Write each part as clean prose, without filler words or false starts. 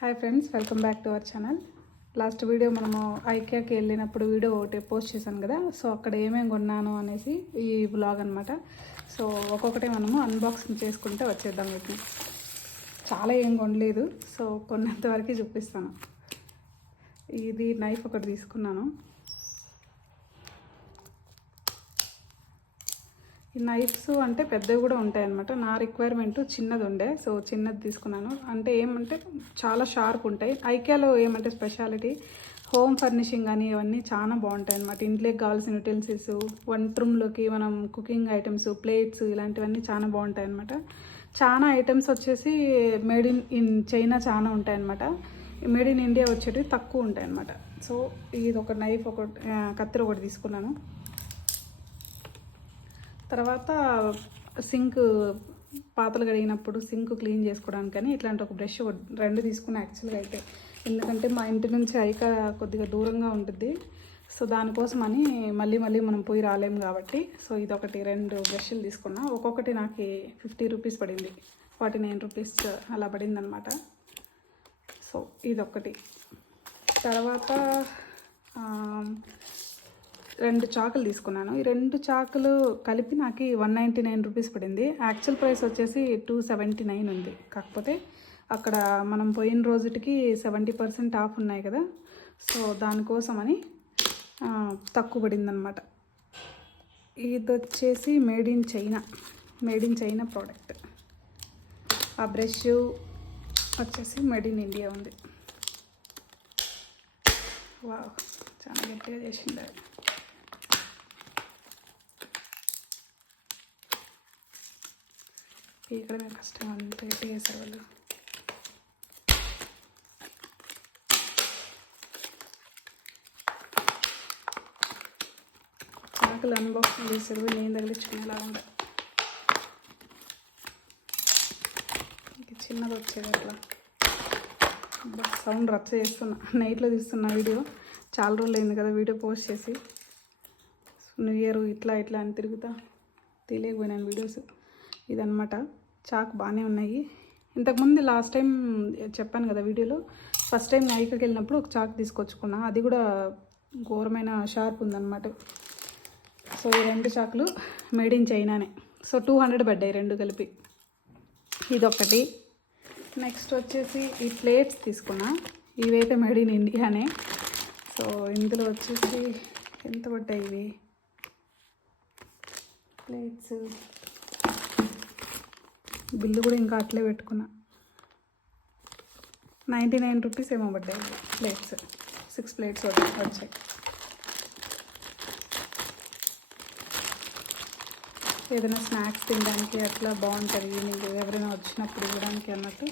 Hi friends, welcome back to our channel. Last video మనము ఐకియాకి వెళ్ళినప్పుడు video ఒకటి post చేశాను కదా. సో అక్కడ ఏమేమి కొన్నాను అనేసి ఈ బ్లాగ్ అనమాట. సో ఒక్కొక్కటే మనము అన్బాక్సింగ్ చేసుకుంటే వచ్చేద్దాం. వీటిని చాలా ఏం కొనలేదు, సో కొన్నంత వరకు చూపిస్తాను. ఇది నైఫ్ ఒకటి తీసుకున్నాను. ఈ నైఫ్స్ అంటే పెద్దవి కూడా ఉంటాయన్నమాట. నా రిక్వైర్మెంట్ చిన్నది ఉండే, సో చిన్నది తీసుకున్నాను. అంటే ఏమంటే చాలా షార్ప్ ఉంటాయి. ఐకియాలో ఏమంటే స్పెషాలిటీ హోమ్ ఫర్నిషింగ్ అని ఇవన్నీ చాలా బాగుంటాయి అన్నమాట. ఇంట్లోకి కావాల్సిన యూటెన్సిల్స్, వంట రూమ్లోకి మనం కుకింగ్ ఐటమ్స్, ప్లేట్స్ ఇలాంటివన్నీ చాలా బాగుంటాయి అన్నమాట. చాలా ఐటమ్స్ వచ్చేసి మేడ్ ఇన్ చైనా చాలా ఉంటాయి అన్నమాట. మేడ్ ఇన్ ఇండియా వచ్చేటివి తక్కువ ఉంటాయి అన్నమాట. సో ఇది ఒక నైఫ్, ఒక కత్తిరి ఒకటి తీసుకున్నాను. తర్వాత సింక్ పాతలు కడిగినప్పుడు సింక్ క్లీన్ చేసుకోవడానికని ఇట్లాంటి ఒక బ్రష్ రెండు తీసుకున్నా యాక్చువల్గా అయితే. ఎందుకంటే మా ఇంటి నుంచి ఐకా కొద్దిగా దూరంగా ఉంటుంది, సో దానికోసమని మళ్ళీ మనం పోయి రాలేము కాబట్టి. సో ఇదొకటి, 2 బ్రష్లు తీసుకున్నా. ఒక్కొక్కటి నాకు 50 రూపీస్ పడింది, 49 రూపీస్ అలా పడింది అనమాట. సో ఇదొకటి. తర్వాత 2 చాకులు తీసుకున్నాను. ఈ 2 చాకులు కలిపి నాకు 199 రూపీస్ పడింది. యాక్చువల్ ప్రైస్ వచ్చేసి 279 ఉంది. కాకపోతే అక్కడ మనం పోయిన రోజుటికి 70% ఆఫ్ ఉన్నాయి కదా, సో దానికోసమని తక్కువ పడింది అనమాట. ఇది వచ్చేసి మేడ్ ఇన్ చైనా ప్రోడక్ట్. ఆ బ్రష్ వచ్చేసి మేడ్ ఇన్ ఇండియా ఉంది. వావ్, చాలా గట్టిగా చేసింది. పీకడమే కష్టం, అంత గట్టిగా వేసారు వాళ్ళు. చాకులు అన్బాక్సింగ్ చేసారు, నేను తగిలించుకునేలా ఉండే. ఇంక చిన్నది వచ్చేది అట్లా. సౌండ్ రచ్చ చేస్తున్నా, నైట్లో తీస్తున్నా వీడియో. చాలా రోజులు అయింది కదా వీడియో పోస్ట్ చేసి. న్యూ ఇయర్ ఇట్లా అని తిరుగుతా తెలియకపోయినాను వీడియోస్. ఇదన్నమాట. చాకు బాగానే ఉన్నాయి. ఇంతకుముందు లాస్ట్ టైం చెప్పాను కదా వీడియోలో, ఫస్ట్ టైం ఐకాకి వెళ్ళినప్పుడు ఒక చాకు తీసుకొచ్చుకున్నా. అది కూడా ఘోరమైన షార్ప్ ఉందన్నమాట. సో ఈ 2 చాకులు మేడ్ ఇన్ చైనానే. సో 200 పడ్డాయి 2 కలిపి. ఇదొకటి. నెక్స్ట్ వచ్చేసి ఈ ప్లేట్స్ తీసుకున్నా. ఇవైతే మేడ్ ఇన్ ఇండియానే. సో ఇందులో వచ్చేసి ఎంత పడ్డాయి ఇవి ప్లేట్స్, బిల్లు కూడా ఇంకా అట్లే పెట్టుకున్నా. 99 రూపీస్ ఏమో పడ్డాయి ప్లేట్స్. 6 ప్లేట్స్ వచ్చాయి. ఏదైనా స్నాక్స్ తినడానికి అట్లా బాగుంటుంది ఈవినింగ్ ఎవరైనా వచ్చినప్పుడు ఇవ్వడానికి అన్నట్టు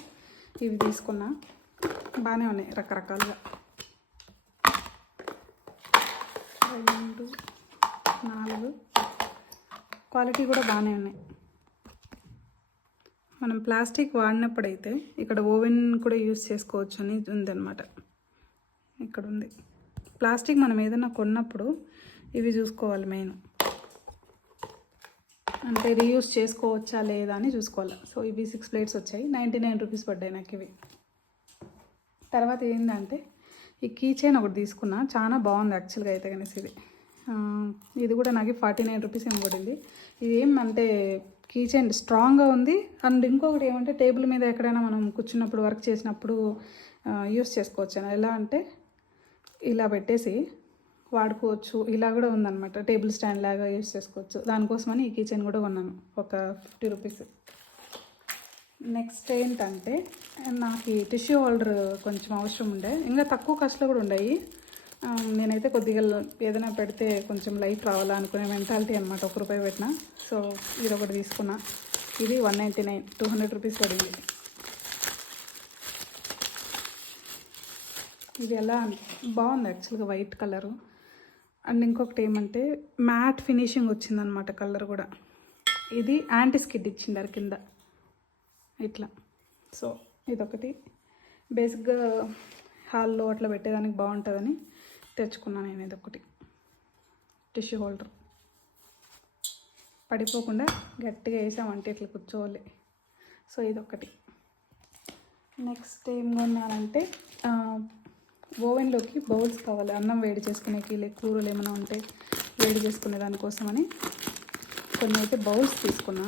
ఇవి తీసుకున్నా. బాగానే ఉన్నాయి రకరకాలుగా. 2, 4 క్వాలిటీ కూడా బాగానే ఉన్నాయి. మనం ప్లాస్టిక్ వాడినప్పుడైతే ఇక్కడ ఓవెన్ కూడా యూస్ చేసుకోవచ్చు అని ఉందన్నమాట. ఇక్కడ ఉంది ప్లాస్టిక్. మనం ఏదైనా కొన్నప్పుడు ఇవి చూసుకోవాలి మెయిన్, అంటే రీయూస్ చేసుకోవచ్చా లేదా అని చూసుకోవాలి. సో ఇవి 6 ప్లేట్స్ వచ్చాయి, 99 రూపీస్ పడ్డాయి నాకు ఇవి. తర్వాత ఏంటంటే ఈ కీ చైన్ ఒకటి తీసుకున్నా. చాలా బాగుంది యాక్చువల్గా అయితే కనేసి. ఇది కూడా నాకు 49 రూపీస్ ఏమి పడింది. ఇది ఏమంటే కీ చైన్ స్ట్రాంగ్గా ఉంది. అండ్ ఇంకొకటి ఏమంటే టేబుల్ మీద ఎక్కడైనా మనం కూర్చున్నప్పుడు వర్క్ చేసినప్పుడు యూస్ చేసుకోవచ్చు. ఎలా అంటే ఇలా పెట్టేసి వాడుకోవచ్చు. ఇలా కూడా ఉందన్నమాట, టేబుల్ స్టాండ్ లాగా యూస్ చేసుకోవచ్చు. దానికోసమని ఈ కీ చైన్ కూడా కొన్నాను, ఒక 50 రూపీస్. నెక్స్ట్ ఏంటంటే నాకు ఈ టిష్యూ హోల్డర్ కొంచెం అవసరం ఉండే. ఇంకా తక్కువ కాస్ట్లో కూడా ఉన్నాయి. నేనైతే కొద్దిగా ఏదైనా పెడితే కొంచెం లైట్ రావాలా అనుకునే మెంటాలిటీ అనమాట. 1 రూపాయి పెట్టినా. సో ఇది ఒకటి తీసుకున్నా. ఇది 199, 200 రూపీస్ పడింది. ఇది ఎలా బాగుంది యాక్చువల్గా, వైట్ కలరు. అండ్ ఇంకొకటి ఏమంటే మ్యాట్ ఫినిషింగ్ వచ్చిందనమాట కలర్ కూడా. ఇది యాంటీ స్కిడ్ ఇచ్చిండారు కింద ఇట్లా. సో ఇదొకటి బేసిక్గా హాల్లో అట్లా పెట్టేదానికి బాగుంటుందని తెచ్చుకున్నాను నేను. ఇదొకటి టిష్యూ హోల్డర్, పడిపోకుండా గట్టిగా వేసామంటే ఇట్లా కూర్చోవాలి. సో ఇదొకటి. నెక్స్ట్ ఏం కొన్నానంటే ఓవెన్లోకి బౌల్స్ కావాలి, అన్నం వేడి చేసుకునేకి లేక కూరలు ఏమైనా ఉంటే వేడి చేసుకునే దానికోసమని కొన్ని అయితే బౌల్స్ తీసుకున్నా.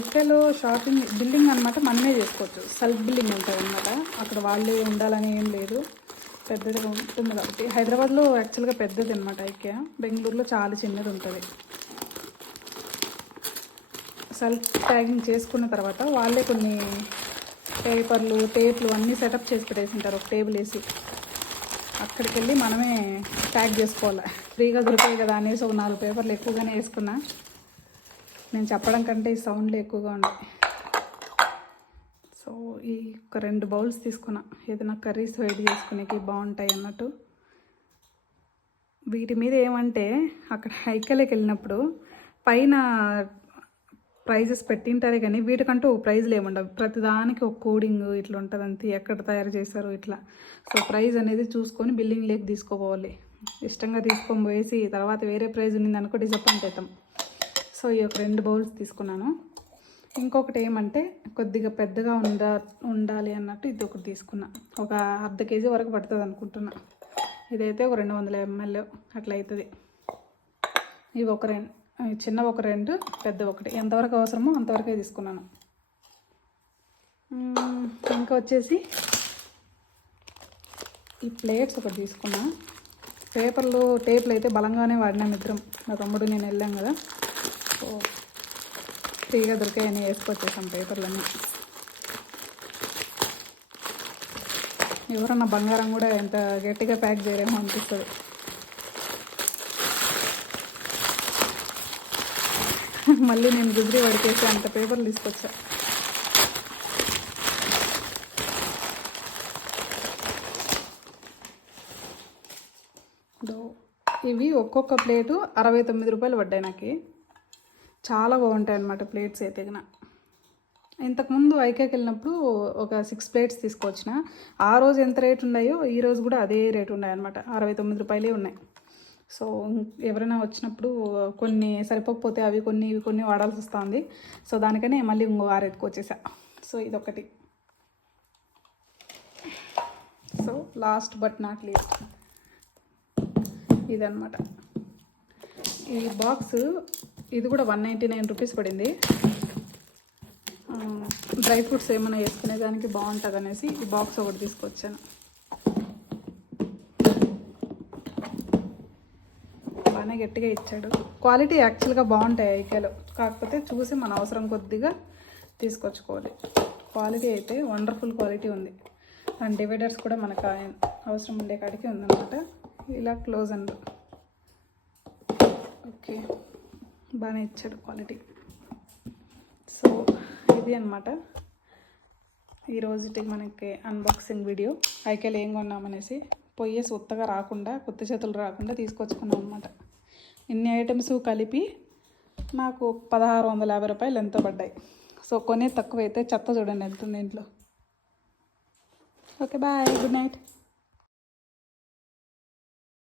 ఇక్కడలో షాపింగ్ బిల్లింగ్ అనమాట మనమే చేసుకోవచ్చు, సెల్ఫ్ బిల్లింగ్ ఉంటుంది అనమాట. అక్కడ వాళ్ళే ఉండాలని ఏం లేదు, పెద్దదిగా ఉంటుంది కాబట్టి. హైదరాబాద్లో యాక్చువల్గా పెద్దది అనమాట ఐకియా, బెంగళూరులో చాలా చిన్నది ఉంటుంది. సెల్ఫ్ ట్యాగింగ్ చేసుకున్న తర్వాత వాళ్ళే కొన్ని పేపర్లు టేప్లు అన్నీ సెటప్ చేసి పెట్టేసింటారు, ఒక టేబుల్ వేసి. అక్కడికి వెళ్ళి మనమే ట్యాగ్ చేసుకోవాలి, ఫ్రీగా దొరికాయి కదా అనేసి ఒక 4 పేపర్లు ఎక్కువగానే వేసుకున్నా. నేను చెప్పడం కంటే ఈ సౌండ్లు ఎక్కువగా ఉంటాయి. సో ఈ ఒక 2 బౌల్స్ తీసుకున్నా, ఏదైనా కర్రీస్ వేడి చేసుకునేకి బాగుంటాయి అన్నట్టు. వీటి మీద ఏమంటే అక్కడ ఐక్యలోకి వెళ్ళినప్పుడు పైన ప్రైజెస్ పెట్టింటారే కానీ వీటికంటూ ఒక ప్రైజ్లు ఏముండవు, ప్రతిదానికి ఒక కోడింగ్ ఇట్లా ఉంటుంది అంతే, ఎక్కడ తయారు చేశారు ఇట్లా. సో ప్రైజ్ అనేది చూసుకొని బిల్లింగ్ లేక తీసుకోపోవాలి. ఇష్టంగా తీసుకొని పోయేసి తర్వాత వేరే ప్రైజ్ ఉన్నింది అనుకో డిసప్పాయింట్ అవుతాం. సో ఈ ఒక 2 బౌల్స్ తీసుకున్నాను. ఇంకొకటి ఏమంటే కొద్దిగా పెద్దగా ఉండాలి అన్నట్టు ఇది ఒకటి తీసుకున్నా, ఒక ½ కేజీ వరకు పడుతుంది అనుకుంటున్నా. ఇదైతే ఒక 200 ml అట్లా అవుతుంది. ఇవి ఒక 2 చిన్నవి ఒక 2, పెద్ద ఒకటి, ఎంతవరకు అవసరమో అంతవరకే తీసుకున్నాను. ఇంకా వచ్చేసి ఈ ప్లేట్స్ ఒకటి తీసుకున్నా. పేపర్లు టేప్లు అయితే బలంగానే వాడినాం ఇద్దరం, నా తమ్ముడు నేను వెళ్ళాం కదా. సో ఫ్రీగా దొరికాయని వేసుకొచ్చేసాం పేపర్లన్నీ. ఎవరన్నా బంగారం కూడా ఎంత గట్టిగా ప్యాక్ చేయరేమో అనిపిస్తుంది. మళ్ళీ నేను గుజరీ వడికేసి అంత పేపర్లు తీసుకొచ్చా. ఇవి ఒక్కొక్క ప్లేటు 69 రూపాయలు పడ్డాయి నాకు. చాలా బాగుంటాయి అన్నమాట ప్లేట్స్ అయితే. ఇంతకుముందు ఐకేకి వెళ్ళినప్పుడు ఒక 6 ప్లేట్స్ తీసుకొచ్చిన. ఆ రోజు ఎంత రేట్ ఉన్నాయో ఈ రోజు కూడా అదే రేట్ ఉన్నాయి అన్నమాట, 69 రూపాయలే ఉన్నాయి. సో ఎవరైనా వచ్చినప్పుడు కొన్ని సరిపోకపోతే అవి కొన్ని ఇవి కొన్ని వాడాల్సి వస్తుంది. సో దానికనే మళ్ళీ ఇంకో 6 ఎత్తుకొచ్చేసా. సో ఇదొకటి. So last but not least ఇదన్నమాట. ఈ బాక్స్ ఇది కూడా 199 రూపీస్ పడింది. డ్రై ఫ్రూట్స్ ఏమైనా వేసుకునే దానికి బాగుంటుంది అనేసి ఈ బాక్స్ ఒకటి తీసుకొచ్చాను. బాగానే గట్టిగా ఇచ్చాడు. క్వాలిటీ యాక్చువల్గా బాగుంటాయి ఐకేలో, కాకపోతే చూసి మన అవసరం కొద్దిగా తీసుకొచ్చుకోవాలి. క్వాలిటీ అయితే వండర్ఫుల్ క్వాలిటీ ఉంది. అండ్ డివైడర్స్ కూడా మనకు అవసరం ఉండే కాడికి ఉందన్నమాట. ఇలా క్లోజ్ అండ్ ఓకే బాగానే ఇచ్చాడు క్వాలిటీ. సో ఇది అనమాట ఈరోజుకి మనకి అన్బాక్సింగ్ వీడియో. ఐకేలో ఏం కొన్నామనేసి పొయ్యేసి ఉత్తగా రాకుండా, కొత్త చేతులు రాకుండా తీసుకొచ్చుకున్నాం అనమాట. ఇన్ని ఐటమ్స్ కలిపి నాకు 1650 రూపాయలు ఎంతో పడ్డాయి. సో కొనే తక్కువ అయితే చెత్త చూడండి ఎంత ఉంది ఇంట్లో. Okay bye, good night.